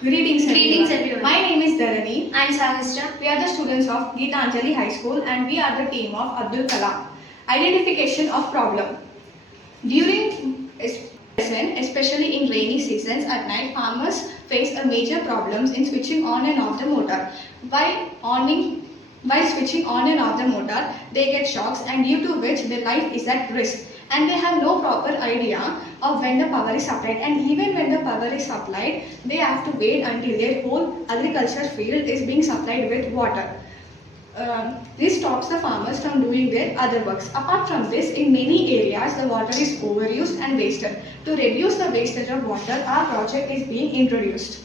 Greetings everyone. My name is Dharani. I'm Sahasra. We are the students of Geetanjali High School and we are the team of Abdul Kalam. Identification of problem. During especially in rainy seasons at night, farmers face a major problems in switching on and off the motor. While switching on and off the motor, they get shocks and due to which their life is at risk and they have no proper idea of when the power is supplied, and even when the power is supplied they have to wait until their whole agriculture field is being supplied with water. This stops the farmers from doing their other works. Apart from this, in many areas the water is overused and wasted. To reduce the wastage of water, our project is being introduced.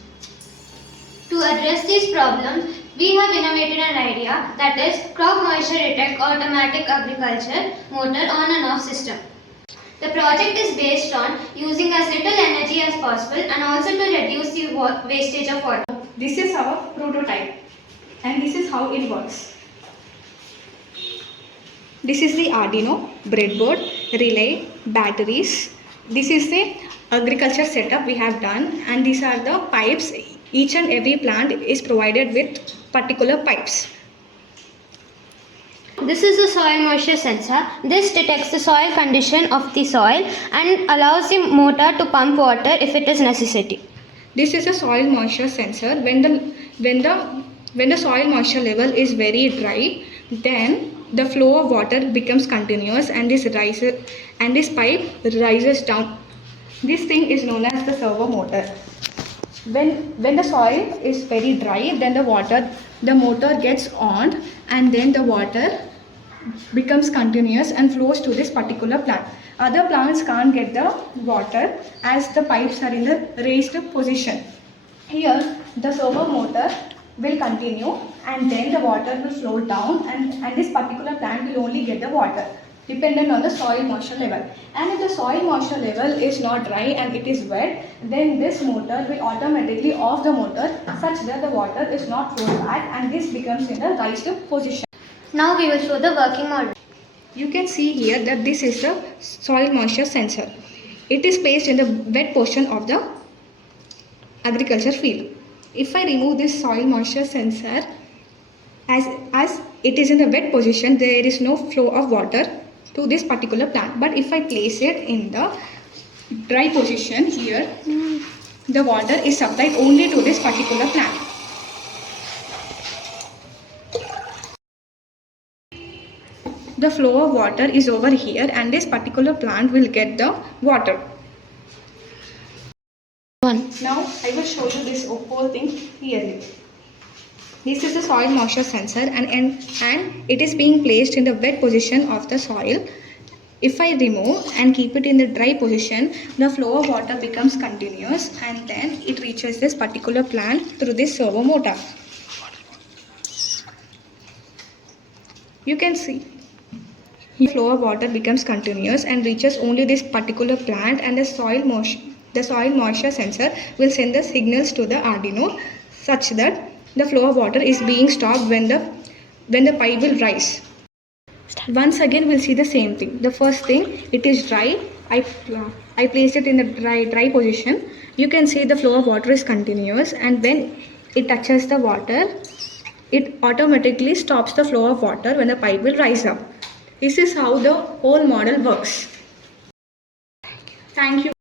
To address these problems, we have innovated an idea, that is crop moisture detect automatic agriculture motor on and off system. The project is based on using as little energy as possible and also to reduce the wastage of water. This is our prototype and this is how it works. This is the Arduino, breadboard, relay, batteries. This is the agriculture setup we have done, and these are the pipes. Each and every plant is provided with particular pipes. This is the soil moisture sensor. This detects the soil condition of the soil and allows the motor to pump water if it is necessary. This is a soil moisture sensor. When the soil moisture level is very dry, then the flow of water becomes continuous and this pipe rises down. This thing is known as the servo motor. When the soil is very dry, then the motor gets on and then the water becomes continuous and flows to this particular plant. Other plants can't get the water as the pipes are in the raised position. Here the servo motor will continue and then the water will flow down and this particular plant will only get the water dependent on the soil moisture level. And if the soil moisture level is not dry and it is wet, then this motor will automatically off the motor such that the water is not flowed back and this becomes in a raised position. Now we will show the working model. You can see here that this is the soil moisture sensor. It is placed in the wet portion of the agriculture field. If I remove this soil moisture sensor, as it is in the wet position, there is no flow of water to this particular plant. But if I place it in the dry position here, the water is supplied only to this particular plant. The flow of water is over here and this particular plant will get the water. Now I will show you this whole thing clearly. This is the soil moisture sensor and it is being placed in the wet position of the soil. If I remove and keep it in the dry position, the flow of water becomes continuous and then it reaches this particular plant through this servo motor. You can see the flow of water becomes continuous and reaches only this particular plant, and the soil moisture sensor will send the signals to the Arduino such that the flow of water is being stopped when the pipe will rise. Once again we'll see the same thing. The first thing, it is dry. I placed it in the dry position. You can see the flow of water is continuous and when it touches the water, it automatically stops the flow of water when the pipe will rise up. This is how the whole model works. Thank you.